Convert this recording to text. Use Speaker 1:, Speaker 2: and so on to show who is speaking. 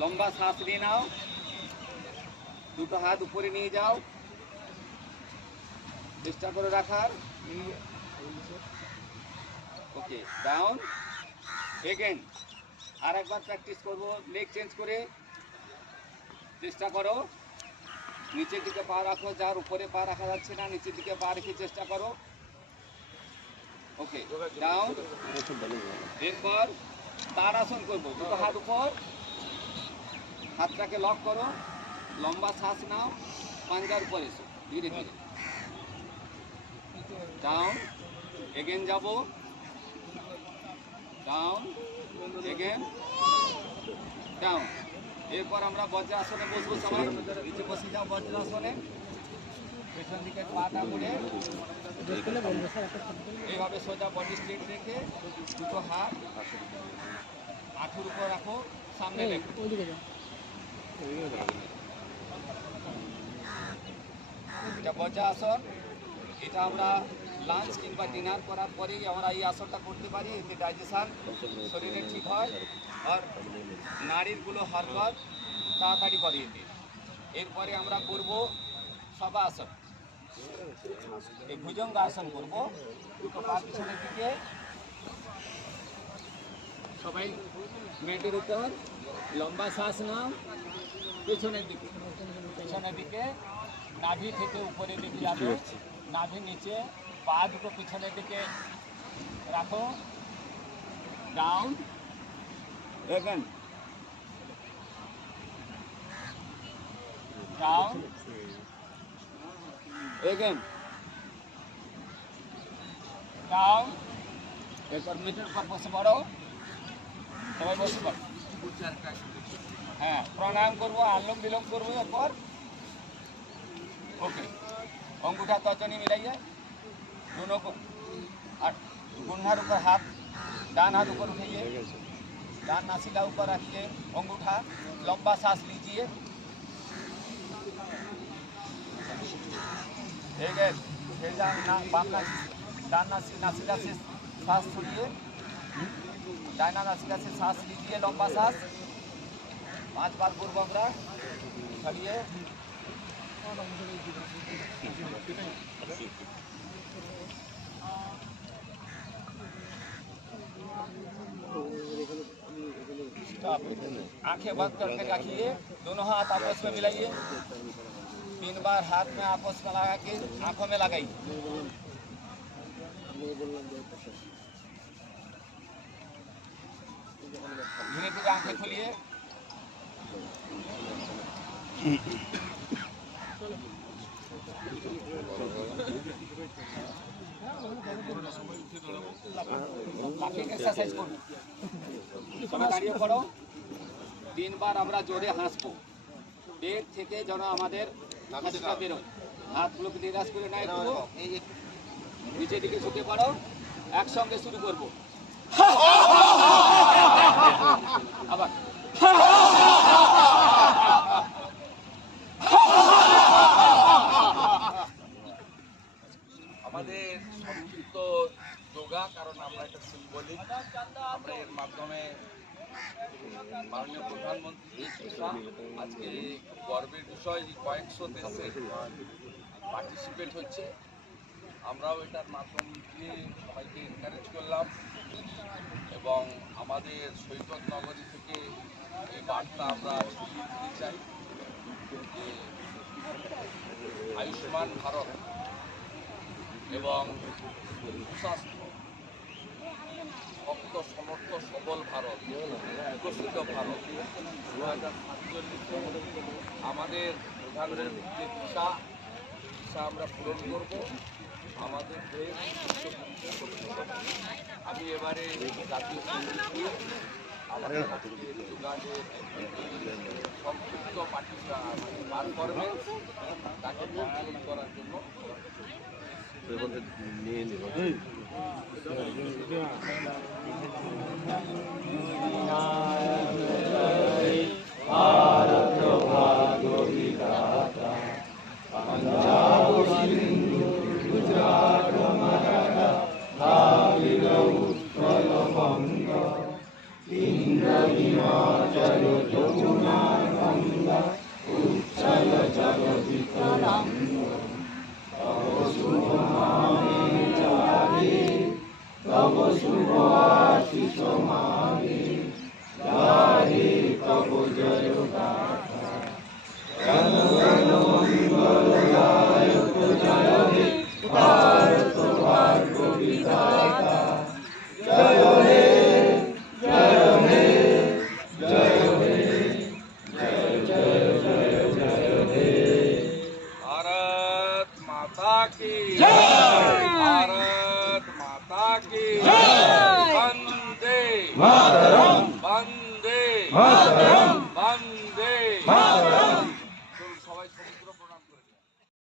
Speaker 1: লম্বা শ্বাস নিয়ে নাও। দুটো হাত উপরে নিয়ে যাও। চেষ্টা করে রাখার ওকে ডাউন এগেন আর একবার প্র্যাকটিস করব লেগ চেঞ্জ করে। চেষ্টা করো। নিচের দিকে পা রাখো, যার উপরে পা রাখা যাচ্ছে না, নিচের দিকে পা রেখে চেষ্টা করো। ওকে ডাউন এরপর তার আসন করব, দুটো হাত উপর। হাতটাকে লক করো লম্বা শ্বাস নাও পাঞ্জার উপর এসো ধীরে ধীরে ডাউন এগেন যাব। ডাউন এগেন ডাউন এরপর আমরা বজ্রাসনে বসবো সবাই নিচে বসে যাও বজ্রাসনে। পেছন দিকে পাটা মুড়ে এইভাবে সোজা বডি স্ট্রেট রেখে দুটো হাত আঁঠুর উপর রাখো সামনে রেখো এটা বজ্রা আসন এটা আমরা লাঞ্চ কিংবা ডিনার করার পরেই আমরা এই আসনটা করতে পারি, এতে ডাইজেশন শরীরে ঠিক হয় আর নারীরগুলো হরকত তাড়াতাড়ি করে এতে এরপরে আমরা করব সবা আসন এই ভুজঙ্গ আসন করব। পিছনের দিকে সবাই মেটের উপর লম্বা শ্বাস নাও। পেছনের দিকে। পেছনের দিকে। নাভি থেকে উপরের দিকে যাবে। নাভি নিচে। পা দুটো পিছনের দিকে রাখো। Down again down again down এরপর মিটার পর বসে পড়ো সবাই বসে পড়ো হ্যাঁ প্রাণায়াম করবো আলোম বিলোম করবো এরপর ওকে অঙ্গুঠা তচনি মিলাইয়ে दोनों को और गुन्हार ऊपर हाथ डान हाथ ऊपर उठाइए डान नासिका ऊपर रखिए अंगूठा लंबा सांस लीजिए ठीक है फिर जान ना बाम नासी डान नासी नासिका से सांस छोड़िए डायना नासिका से सांस लीजिए लंबा सांस पाँच बार पूर्व हमरा छड़िए आँखें बंद करके रखिए दोनों हाथ आपस में मिलाइए तीन बार हाथ में आपस में लगा के आँखों में लगाइए ধীরে ধীরে আঁকে দাঁড়িয়ে পড়ো। আমরা জোরে হাসবো। পেট থেকে যেন আমাদের হাতটা করে দিকে ঝুঁকে পারো একসঙ্গে শুরু করব।
Speaker 2: যোগা, কারণ আমরা এটা সিম্বলিক আমরা এর মাধ্যমে মাননীয় প্রধানমন্ত্রী আজকে গর্বের বিষয় কয়েকশো দেশে পার্টিসিপেট হচ্ছে। আমরাও এটার মাধ্যম দিয়ে সবাইকে এনকারেজ করলাম এবং আমাদের সৈকত নগরী থেকে এই বার্তা আমরা ছড়িয়ে দিতে চাই যে আয়ুষ্মান ভারত এবং সুস্বাস্থ্য শক্ত সমর্থ, সবল ভারত, বিকশিত ভারত দু হাজার সাতচল্লিশে আমাদের প্রধানমন্ত্রীর যে দিশা দিশা আমরা পূরণ করব আমাদের দেশ। আমি এবারে জাতীয় সংগীত আমাদের যোগাযোগ সংক্ষিপ্ত পার্টিসা মানে পারফরমেন্স তাকে করার জন্য
Speaker 3: নিয়ে নেব।
Speaker 2: ভারত ভাগ বিধাতা পাঞ্জাব সিন্ধু গুজরাট মারাঠা ভাবিল উৎকল বঙ্গ ইন্দ্র হিমাচল की वंदे मातरम